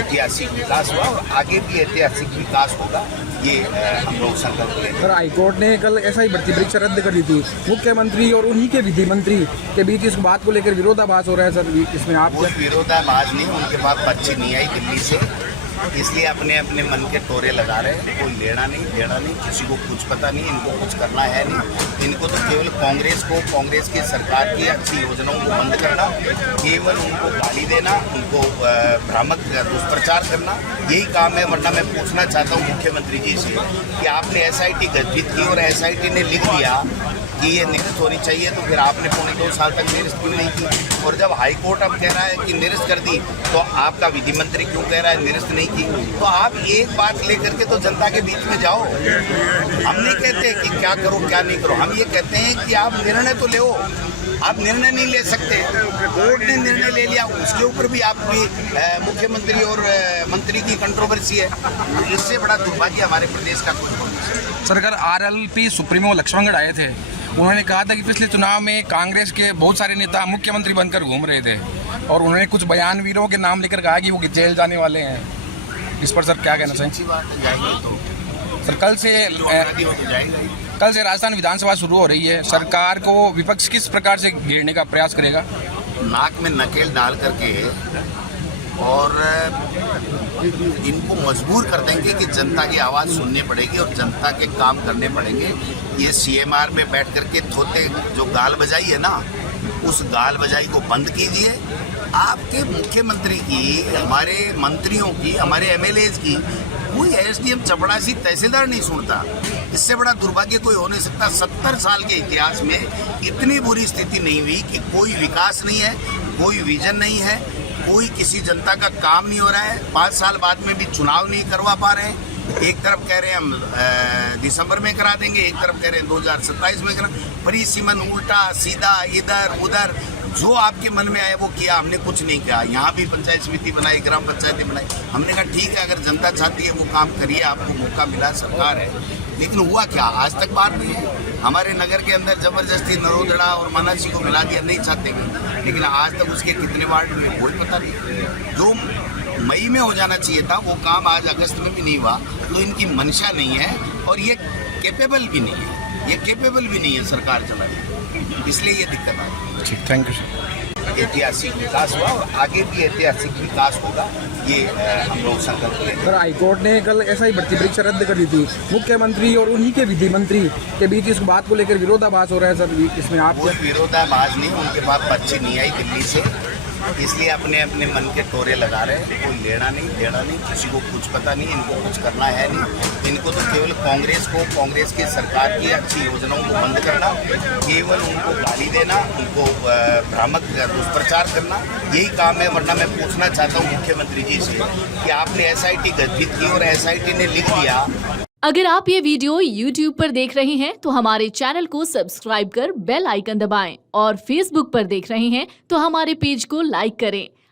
ऐतिहासिक विकास हुआ और आगे भी ऐतिहासिक विकास होगा, ये हम लोग संकल्प लेंगे। सर, हाईकोर्ट ने कल ऐसा ही भर्ती परीक्षा रद्द कर दी थी। मुख्यमंत्री और उन्हीं के विधि मंत्री के बीच इस बात को लेकर विरोधाभास हो रहा है सर, इसमें आप कोई विरोधाभास नहीं, उनके पास पर्ची नहीं आई दिल्ली से, इसलिए अपने अपने मन के टोरे लगा रहे हैं। कोई लेना नहीं देना नहीं, किसी को कुछ पता नहीं, इनको कुछ करना है नहीं। इनको तो केवल कांग्रेस की सरकार की अच्छी योजनाओं को बंद करना, केवल उनको गाली देना, उनको भ्रामक दुष्प्रचार करना, यही काम है। वरना मैं पूछना चाहता हूँ मुख्यमंत्री जी से कि आपने SIT गठित की और SIT ने लिख दिया कि ये निरस्त होनी चाहिए, तो फिर आपने 2.25 साल तक निरस्त क्यों नहीं की? और जब हाईकोर्ट अब कह रहा है कि निरस्त कर दी, तो आपका विधि मंत्री क्यों कह रहा है निरस्त नहीं की? तो आप एक बात लेकर के तो जनता के बीच में जाओ। हम नहीं कहते कि क्या करो क्या नहीं करो, हम ये कहते हैं कि आप निर्णय तो लो। आप निर्णय नहीं ले सकते, कोर्ट ने निर्णय ले लिया, उसके ऊपर भी आपकी मुख्यमंत्री और मंत्री की कंट्रोवर्सी है। इससे बड़ा दुर्भाग्य हमारे प्रदेश का कुछ नहीं। सरकार RLP सुप्रीमो लक्ष्मणगढ़ आए थे, उन्होंने कहा था कि पिछले चुनाव में कांग्रेस के बहुत सारे नेता मुख्यमंत्री बनकर घूम रहे थे और उन्होंने कुछ बयानवीरों के नाम लेकर कहा कि वो जेल जाने वाले हैं। इस पर सर क्या कहना चाहिए? अच्छी बात है, जाएगी तो सर, कल से राजस्थान विधानसभा शुरू हो रही है, सरकार को विपक्ष किस प्रकार से घेरने का प्रयास करेगा? नाक में नकेल डाल करके और इनको मजबूर कर देंगे कि जनता की आवाज़ सुननी पड़ेगी और जनता के काम करने पड़ेंगे। ये CMR में बैठ करके थोते जो गाल बजाई है ना, उस गाल बजाई को बंद कीजिए। आपके मुख्यमंत्री की, हमारे मंत्रियों की, हमारे MLAs की कोई SDM चपड़ासी तहसीलदार नहीं सुनता। इससे बड़ा दुर्भाग्य कोई हो नहीं सकता। 70 साल के इतिहास में इतनी बुरी स्थिति नहीं हुई कि कोई विकास नहीं है, कोई विजन नहीं है, कोई किसी जनता का काम नहीं हो रहा है। 5 साल बाद में भी चुनाव नहीं करवा पा रहे हैं। एक तरफ कह रहे हैं हम दिसंबर में करा देंगे, एक तरफ कह रहे हैं 2027 में करा। परिसीमन उल्टा सीधा इधर उधर जो आपके मन में आया वो किया, हमने कुछ नहीं किया। यहाँ भी पंचायत समिति बनाई, ग्राम पंचायती बनाई, हमने कहा ठीक है, अगर जनता चाहती है वो काम करिए, आपको मौका मिला, सरकार है। लेकिन हुआ क्या? आज तक बात नहीं है। हमारे नगर के अंदर जबरदस्ती नरोदड़ा और मानासी को मिला दिया, नहीं चाहते हुए, लेकिन आज तक उसके कितने वार्ड हुए कोई पता नहीं। जो मई में हो जाना चाहिए था वो काम आज अगस्त में भी नहीं हुआ, तो इनकी मंशा नहीं है और ये कैपेबल भी नहीं है, ये कैपेबल भी नहीं है सरकार चलाने, इसलिए ये दिक्कत आ रही है। ठीक, थैंक यू सर। ऐतिहासिक विकास हुआ और आगे भी ऐतिहासिक विकास होगा, ये हम लोग संकल्प लेंगे। सर, हाईकोर्ट ने कल ऐसा ही भर्ती परीक्षा रद्द कर दी थी। मुख्यमंत्री और उन्हीं के विधि मंत्री के बीच इस बात को लेकर विरोधाभास हो रहा है सर, इसमें आप? कोई विरोधाभास नहीं, उनके पास पर्ची नहीं आई दिल्ली से, इसलिए अपने अपने मन के टोरे लगा रहे हैं। कोई लेना नहीं देना नहीं, किसी को कुछ पता नहीं, इनको कुछ करना है नहीं। इनको तो केवल कांग्रेस की सरकार की अच्छी योजनाओं को बंद करना, केवल उनको गाली देना, उनको भ्रामक दुष्प्रचार करना, यही काम है। वरना मैं पूछना चाहता हूँ मुख्यमंत्री जी से कि आपने SIT गठित की और SIT ने लिख दिया। अगर आप ये वीडियो YouTube पर देख रहे हैं तो हमारे चैनल को सब्सक्राइब कर बेल आइकन दबाएं और Facebook पर देख रहे हैं तो हमारे पेज को लाइक करें।